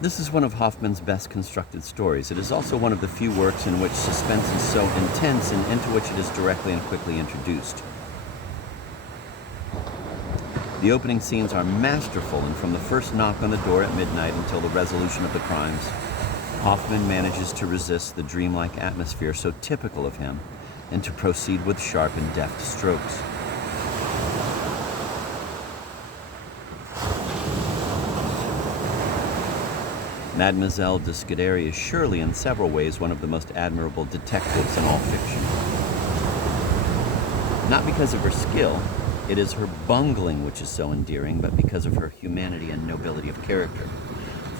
This is one of Hoffmann's best constructed stories. It is also one of the few works in which suspense is so intense and into which it is directly and quickly introduced. The opening scenes are masterful, and from the first knock on the door at midnight until the resolution of the crimes, Hoffmann manages to resist the dreamlike atmosphere so typical of him and to proceed with sharp and deft strokes. Mademoiselle de Scuderi is surely in several ways one of the most admirable detectives in all fiction. Not because of her skill, it is her bungling which is so endearing, but because of her humanity and nobility of character.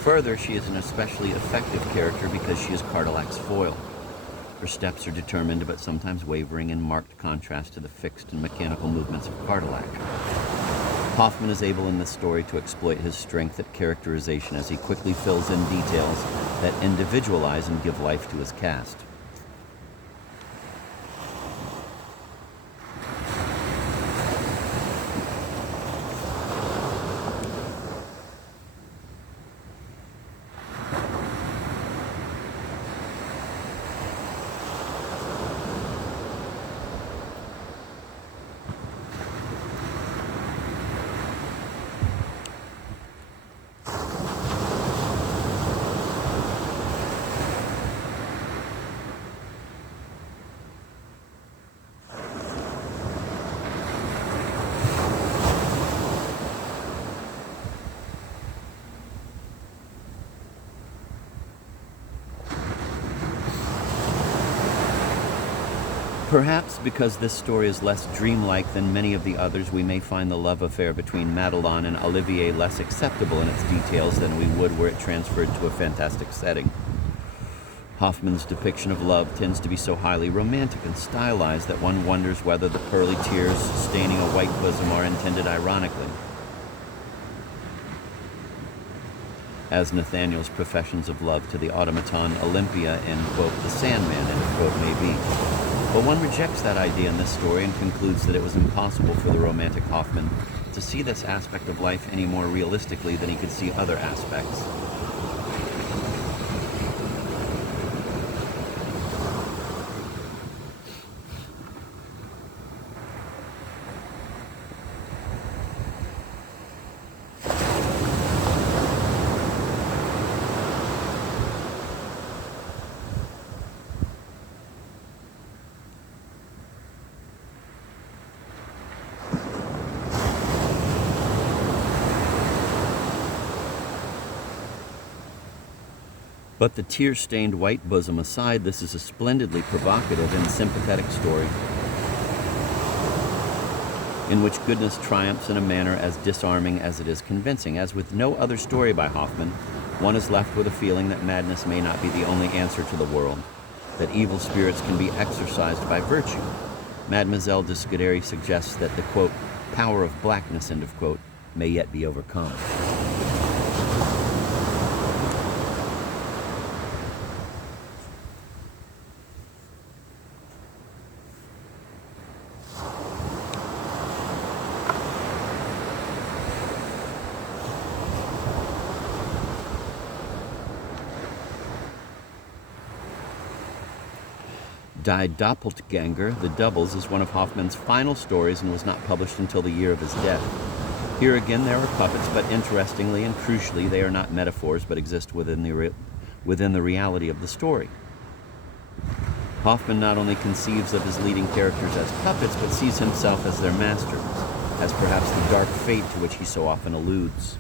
Further, she is an especially effective character because she is Cardillac's foil. Her steps are determined but sometimes wavering in marked contrast to the fixed and mechanical movements of Cardillac. Hoffmann is able in this story to exploit his strength at characterization as he quickly fills in details that individualize and give life to his cast. Perhaps because this story is less dreamlike than many of the others, we may find the love affair between Madelon and Olivier less acceptable in its details than we would were it transferred to a fantastic setting. Hoffmann's depiction of love tends to be so highly romantic and stylized that one wonders whether the pearly tears staining a white bosom are intended ironically. As Nathaniel's professions of love to the automaton Olympia in, quote, The Sandman, end quote, may be. But one rejects that idea in this story and concludes that it was impossible for the romantic Hoffmann to see this aspect of life any more realistically than he could see other aspects. But the tear-stained white bosom aside, this is a splendidly provocative and sympathetic story in which goodness triumphs in a manner as disarming as it is convincing. As with no other story by Hoffmann, one is left with a feeling that madness may not be the only answer to the world, that evil spirits can be exorcised by virtue. Mademoiselle de Scuderi suggests that the, quote, power of blackness, end of quote, may yet be overcome. Die Doppeltgänger, The Doubles, is one of Hoffmann's final stories and was not published until the year of his death. Here again there are puppets, but interestingly and crucially they are not metaphors but exist within the reality of the story. Hoffmann not only conceives of his leading characters as puppets, but sees himself as their master, as perhaps the dark fate to which he so often alludes.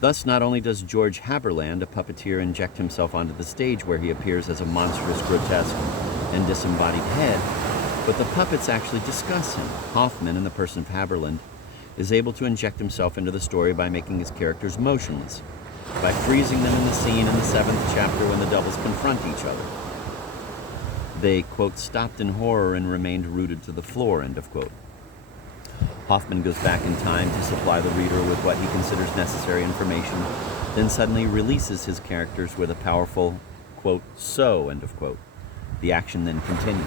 Thus, not only does George Haberland, a puppeteer, inject himself onto the stage where he appears as a monstrous, grotesque, and disembodied head, but the puppets actually discuss him. Hoffmann, in the person of Haberland, is able to inject himself into the story by making his characters motionless, by freezing them in the scene in the 7th chapter when the doubles confront each other. They, quote, stopped in horror and remained rooted to the floor, end of quote. Hoffmann goes back in time to supply the reader with what he considers necessary information, then suddenly releases his characters with a powerful, quote, so, end of quote. The action then continues.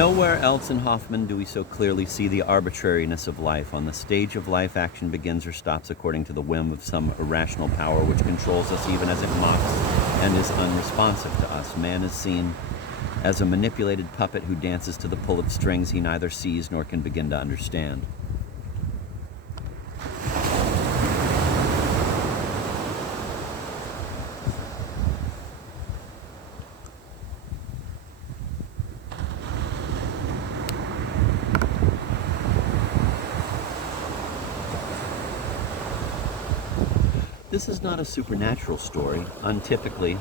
Nowhere else in Hoffmann do we so clearly see the arbitrariness of life. On the stage of life, action begins or stops according to the whim of some irrational power which controls us even as it mocks and is unresponsive to us. Man is seen as a manipulated puppet who dances to the pull of strings he neither sees nor can begin to understand. This is not a supernatural story. Untypically,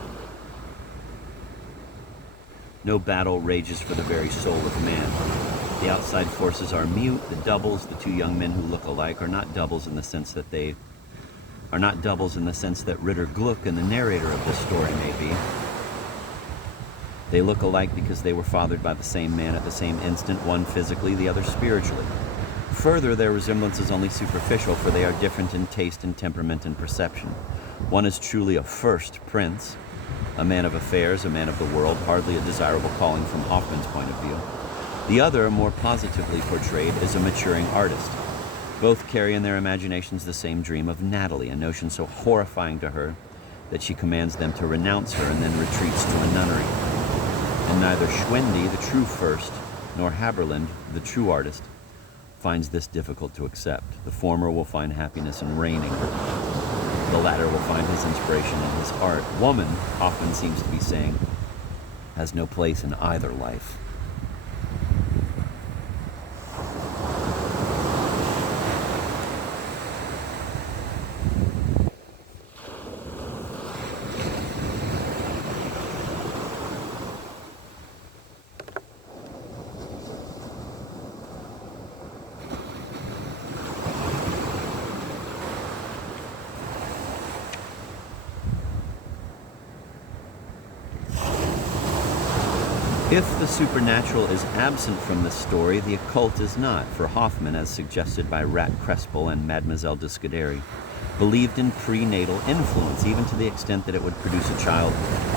no battle rages for the very soul of man. The outside forces are mute. The doubles, the two young men who look alike, are not doubles in the sense that Ritter Gluck and the narrator of this story may be. They look alike because they were fathered by the same man at the same instant, one physically, the other spiritually. Further, their resemblance is only superficial, for they are different in taste and temperament and perception. One is truly a first prince, a man of affairs, a man of the world, hardly a desirable calling from Hoffmann's point of view. The other, more positively portrayed, is a maturing artist. Both carry in their imaginations the same dream of Natalie, a notion so horrifying to her that she commands them to renounce her and then retreats to a nunnery. And neither Schwendy, the true first, nor Haberland, the true artist, finds this difficult to accept. The former will find happiness in reigning. The latter will find his inspiration in his art. Woman, Hoffmann seems to be saying, has no place in either life. If the supernatural is absent from this story, the occult is not, for Hoffmann, as suggested by Rat Crespel and Mademoiselle de Scuderi, believed in prenatal influence, even to the extent that it would produce a child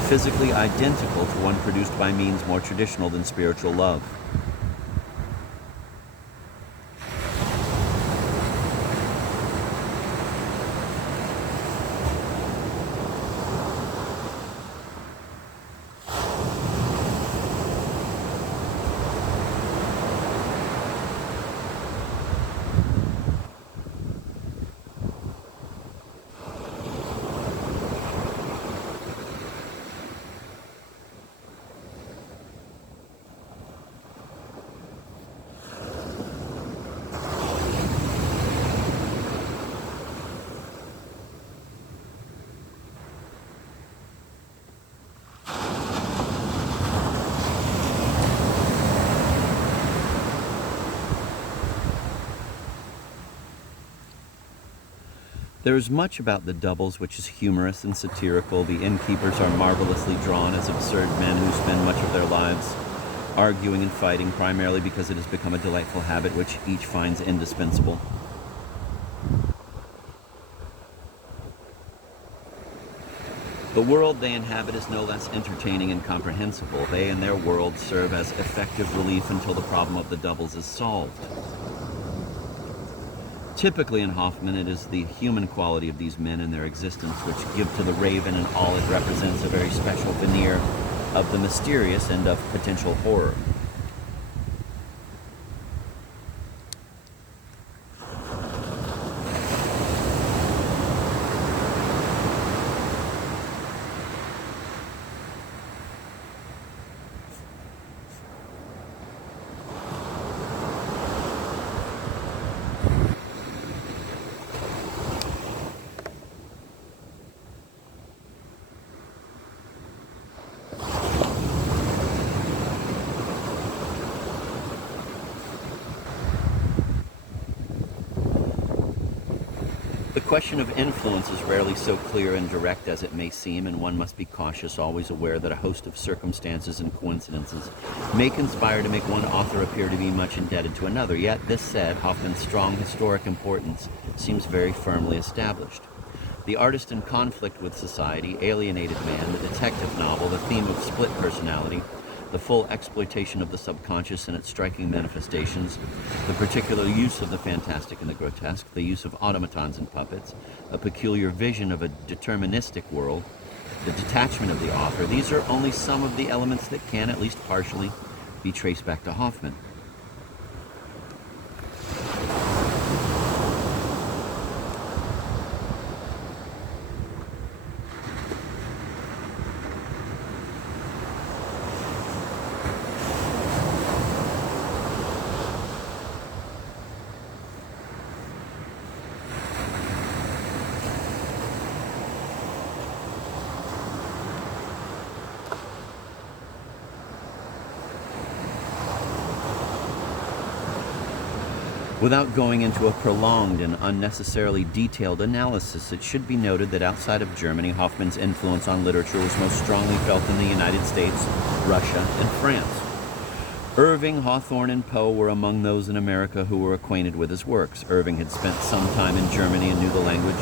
physically identical to one produced by means more traditional than spiritual love. There is much about the doubles which is humorous and satirical. The innkeepers are marvelously drawn as absurd men who spend much of their lives arguing and fighting, primarily because it has become a delightful habit which each finds indispensable. The world they inhabit is no less entertaining and comprehensible. They and their world serve as effective relief until the problem of the doubles is solved. Typically in Hoffmann, it is the human quality of these men and their existence which give to the Raven and all it represents a very special veneer of the mysterious and of potential horror. The question of influence is rarely so clear and direct as it may seem, and one must be cautious, always aware that a host of circumstances and coincidences may conspire to make one author appear to be much indebted to another. Yet, this said, Hoffmann's strong historic importance seems very firmly established. The artist in conflict with society, alienated man, the detective novel, the theme of split personality, the full exploitation of the subconscious and its striking manifestations, the particular use of the fantastic and the grotesque, the use of automatons and puppets, a peculiar vision of a deterministic world, the detachment of the author, these are only some of the elements that can, at least partially, be traced back to Hoffmann. Without going into a prolonged and unnecessarily detailed analysis, it should be noted that outside of Germany, Hoffmann's influence on literature was most strongly felt in the United States, Russia, and France. Irving, Hawthorne, and Poe were among those in America who were acquainted with his works. Irving had spent some time in Germany and knew the language.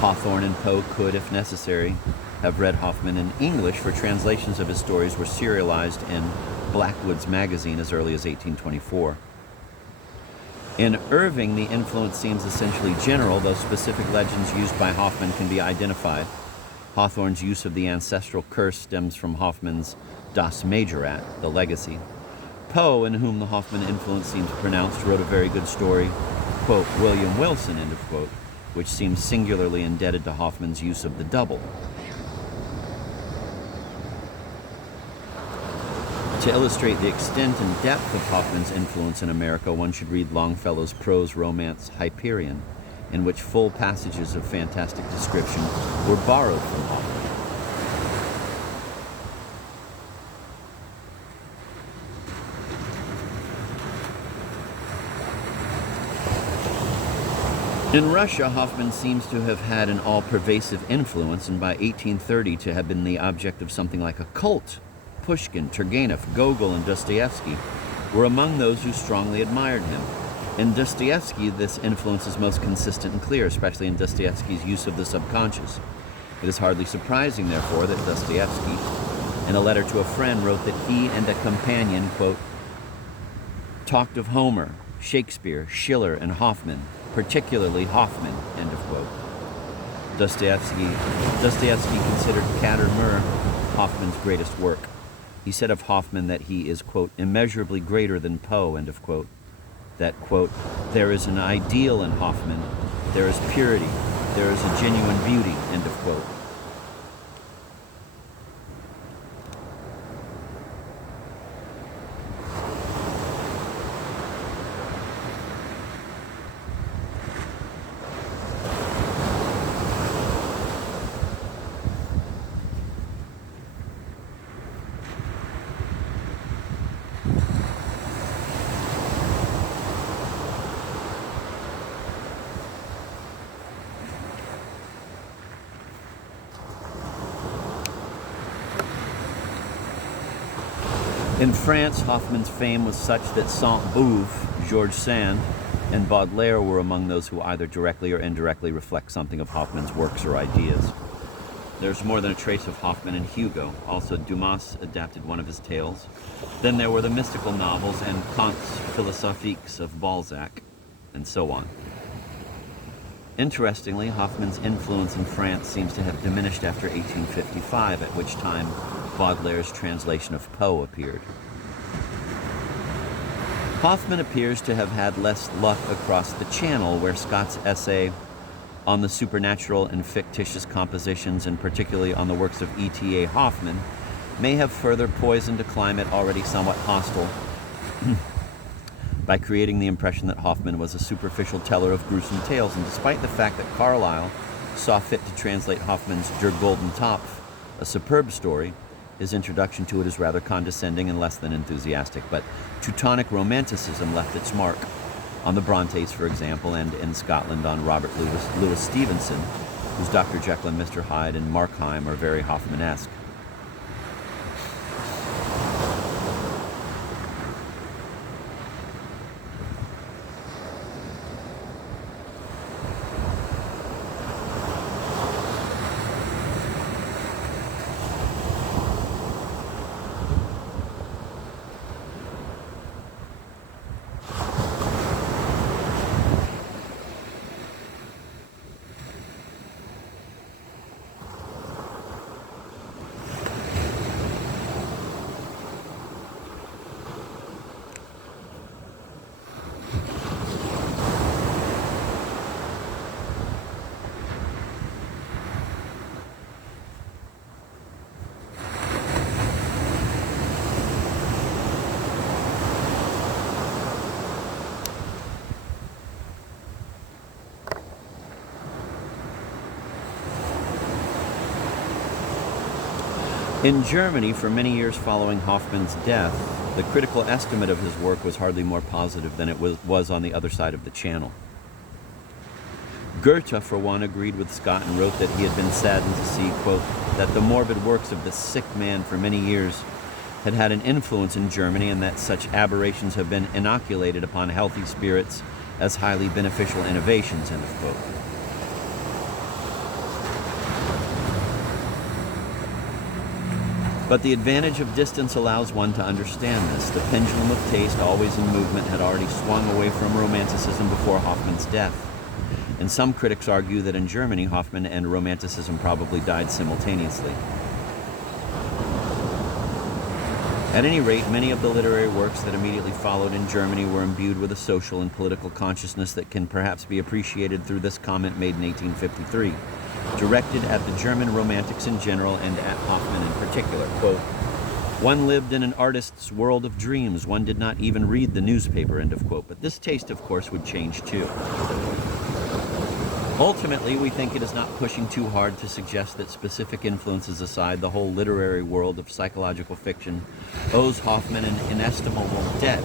Hawthorne and Poe could, if necessary, have read Hoffmann in English, for translations of his stories were serialized in Blackwood's magazine as early as 1824. In Irving, the influence seems essentially general, though specific legends used by Hoffmann can be identified. Hawthorne's use of the ancestral curse stems from Hoffmann's Das Majorat, the legacy. Poe, in whom the Hoffmann influence seems pronounced, wrote a very good story, quote, William Wilson, end of quote, which seems singularly indebted to Hoffmann's use of the double. To illustrate the extent and depth of Hoffmann's influence in America, one should read Longfellow's prose romance Hyperion, in which full passages of fantastic description were borrowed from Hoffmann. In Russia, Hoffmann seems to have had an all-pervasive influence, and by 1830 to have been the object of something like a cult. Pushkin, Turgenev, Gogol, and Dostoevsky were among those who strongly admired him. In Dostoevsky, this influence is most consistent and clear, especially in Dostoevsky's use of the subconscious. It is hardly surprising, therefore, that Dostoevsky, in a letter to a friend, wrote that he and a companion, quote, talked of Homer, Shakespeare, Schiller, and Hoffmann, particularly Hoffmann, end of quote. Dostoevsky considered Kader-Murr Hoffmann's greatest work. He said of Hoffmann that he is, quote, immeasurably greater than Poe, end of quote. That, quote, there is an ideal in Hoffmann, there is purity, there is a genuine beauty, end of quote. In France, Hoffmann's fame was such that Sainte-Beuve, Georges Sand, and Baudelaire were among those who either directly or indirectly reflect something of Hoffmann's works or ideas. There's more than a trace of Hoffmann in Hugo. Also, Dumas adapted one of his tales. Then there were the mystical novels and Contes philosophiques of Balzac, and so on. Interestingly, Hoffmann's influence in France seems to have diminished after 1855, at which time Baudelaire's translation of Poe appeared. Hoffmann appears to have had less luck across the Channel, where Scott's essay on the supernatural and fictitious compositions, and particularly on the works of E.T.A. Hoffmann, may have further poisoned a climate already somewhat hostile by creating the impression that Hoffmann was a superficial teller of gruesome tales. And despite the fact that Carlyle saw fit to translate Hoffmann's Der Golden Topf, a superb story, his introduction to it is rather condescending and less than enthusiastic, but Teutonic Romanticism left its mark on the Brontes, for example, and in Scotland on Robert Louis Stevenson, whose Dr. Jekyll and Mr. Hyde and Markheim are very Hoffmannesque. In Germany, for many years following Hoffmann's death, the critical estimate of his work was hardly more positive than it was on the other side of the Channel. Goethe, for one, agreed with Scott and wrote that he had been saddened to see, quote, that the morbid works of this sick man for many years had had an influence in Germany, and that such aberrations have been inoculated upon healthy spirits as highly beneficial innovations, end of quote. But the advantage of distance allows one to understand this. The pendulum of taste, always in movement, had already swung away from Romanticism before Hoffmann's death. And some critics argue that in Germany, Hoffmann and Romanticism probably died simultaneously. At any rate, many of the literary works that immediately followed in Germany were imbued with a social and political consciousness that can perhaps be appreciated through this comment made in 1853, directed at the German Romantics in general and at Hoffmann in particular. Quote, "One lived in an artist's world of dreams. One did not even read the newspaper," end of quote. But this taste, of course, would change too. Ultimately, we think it is not pushing too hard to suggest that, specific influences aside, the whole literary world of psychological fiction owes Hoffmann an inestimable debt.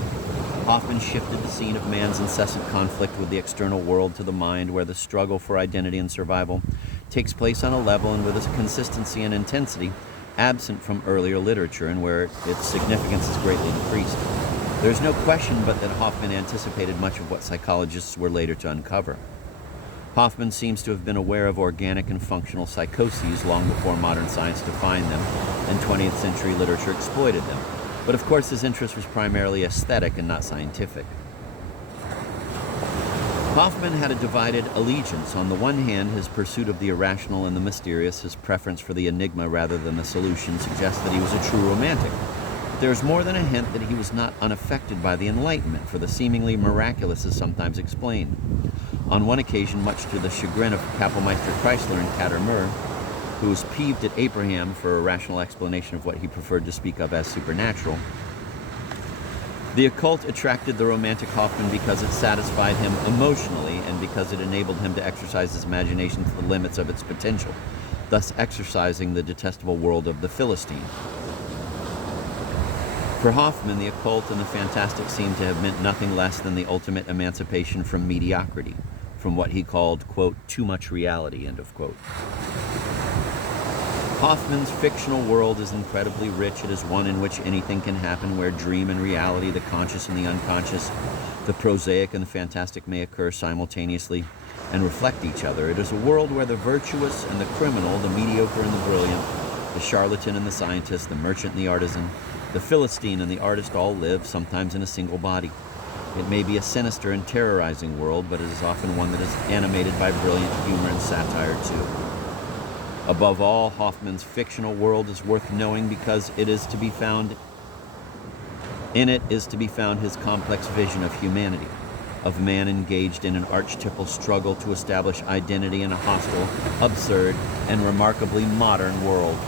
Hoffmann shifted the scene of man's incessant conflict with the external world to the mind, where the struggle for identity and survival takes place on a level and with a consistency and intensity absent from earlier literature, and where its significance is greatly increased. There's no question but that Hoffmann anticipated much of what psychologists were later to uncover. Hoffmann seems to have been aware of organic and functional psychoses long before modern science defined them, and 20th century literature exploited them. But of course his interest was primarily aesthetic and not scientific. Hoffmann had a divided allegiance. On the one hand, his pursuit of the irrational and the mysterious, his preference for the enigma rather than the solution, suggests that he was a true romantic. There is more than a hint that he was not unaffected by the Enlightenment, for the seemingly miraculous is sometimes explained. On one occasion, much to the chagrin of Kapellmeister Chrysler in Catermur, who was peeved at Abraham for a rational explanation of what he preferred to speak of as supernatural, the occult attracted the romantic Hoffmann because it satisfied him emotionally and because it enabled him to exercise his imagination to the limits of its potential, thus exercising the detestable world of the Philistine. For Hoffmann, the occult and the fantastic seem to have meant nothing less than the ultimate emancipation from mediocrity, from what he called, quote, too much reality, end of quote. Hoffmann's fictional world is incredibly rich. It is one in which anything can happen, where dream and reality, the conscious and the unconscious, the prosaic and the fantastic may occur simultaneously and reflect each other. It is a world where the virtuous and the criminal, the mediocre and the brilliant, the charlatan and the scientist, the merchant and the artisan, the Philistine and the artist all live, sometimes in a single body. It may be a sinister and terrorizing world, but it is often one that is animated by brilliant humor and satire too. Above all, Hoffmann's fictional world is worth knowing because in it is to be found his complex vision of humanity, of man engaged in an archetypal struggle to establish identity in a hostile, absurd, and remarkably modern world.